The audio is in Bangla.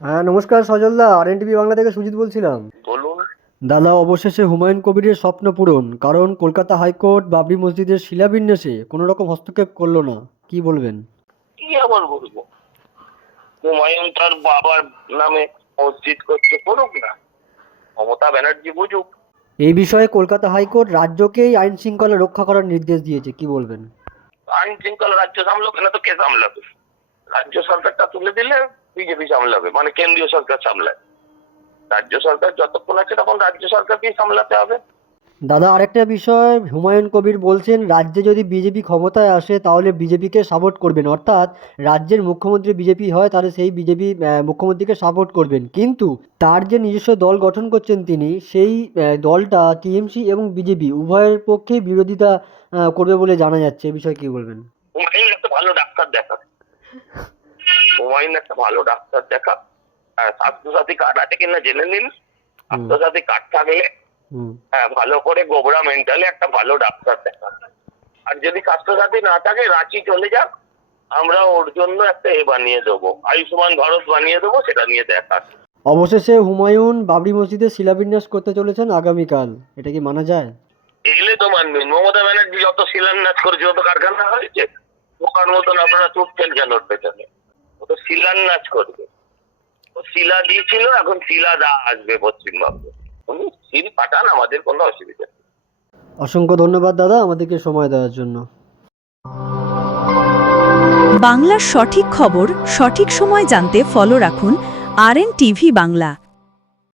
হ্যাঁ নমস্কার সজলদা আর এন টিভি বাংলা থেকে সুজিত বলছিলাম। বলুন। দাদা অবশেষে হুমায়ুন কবিরের স্বপ্ন পূরণ কারণ কলকাতা হাইকোর্ট বাবরি মসজিদের শিলাবিন্যাসে কোনো রকম হস্তক্ষেপ করল না। কি বলবেন? কি আবার বলব? হুমায়ুন তার বাবার নামে মসজিদ করতে করুক না মমতা ব্যানার্জি বুঝুক। এই বিষয়ে কলকাতা হাইকোর্ট রাজ্যকেই আইন শৃঙ্খলা রক্ষা করার নির্দেশ দিয়েছে কি বলবেন? আইন শৃঙ্খলা রাজ্য সামলাবে না তো কে সামলাবে? রাজ্য সরকারটা তুলে দিলে বিজেপি সামলাবে মানে কেন্দ্রীয় সরকার সামলায়। রাজ্য সরকার যতক্ষণ আছে তখন রাজ্য সরকারকেই সামলাতে হবে। দাদা আরেকটা বিষয় হুমায়ুন কবির বলছেন রাজ্যে যদি বিজেপি ক্ষমতায় আসে তাহলে বিজেপিকে সাপোর্ট করবেন। অর্থাৎ রাজ্যের মুখ্যমন্ত্রী বিজেপি হয় তাহলে সেই বিজেপি মুখ্যমন্ত্রীকে সাপোর্ট করবেন। কিন্তু তার যে নিজস্ব দল গঠন করছেন তিনি সেই দলটা টিএমসি এবং বিজেপি উভয়ের পক্ষেই বিরোধিতা করবে বলে জানা যাচ্ছে। এ বিষয়ে কি বলবেন? ভালো ডাক্তার দেখা হুমায়ুন একটা ভালো ডাক্তার দেখা। স্বাস্থ্যসাথী কার্ড আছে কিনা জেনে নিন। স্বাস্থ্যসাথী কার্ড থাকলে হ্যাঁ ভালো করে গোবরা মেন্টালে একটা ভালো ডাক্তার দেখা। আর যদি স্বাস্থ্যসাথী না থাকে রাঁচি চলে যাক। আমরা ওর জন্য একটা এ বানিয়ে দেবো আয়ুষ্মান ভারত বানিয়ে দেবো সেটা নিয়ে দেখা। অবশেষে হুমায়ুন বাবরি মসজিদে শিলাবিন্যাস করতে চলেছেন আগামীকাল। এটা কি মানা যায়? এলে তো মানবেন। মমতা ব্যানার্জি যত শিলান্যাস করেছে যত কারখানা হয়েছে ওখান মতন আপনারা চুপছেন কেন ওর পেছনে। শিলান্যাস করবে। ও শিলা দিয়েছিল এখন শিলা দা আসবে পশ্চিমবঙ্গে উনি শিল পাঠান আমাদের কোনো অসুবিধা নেই। অসংখ্য ধন্যবাদ দাদা আমাদেরকে সময় দেওয়ার জন্য। বাংলার সঠিক খবর সঠিক সময় জানতে ফলো রাখুন আর টিভি বাংলা।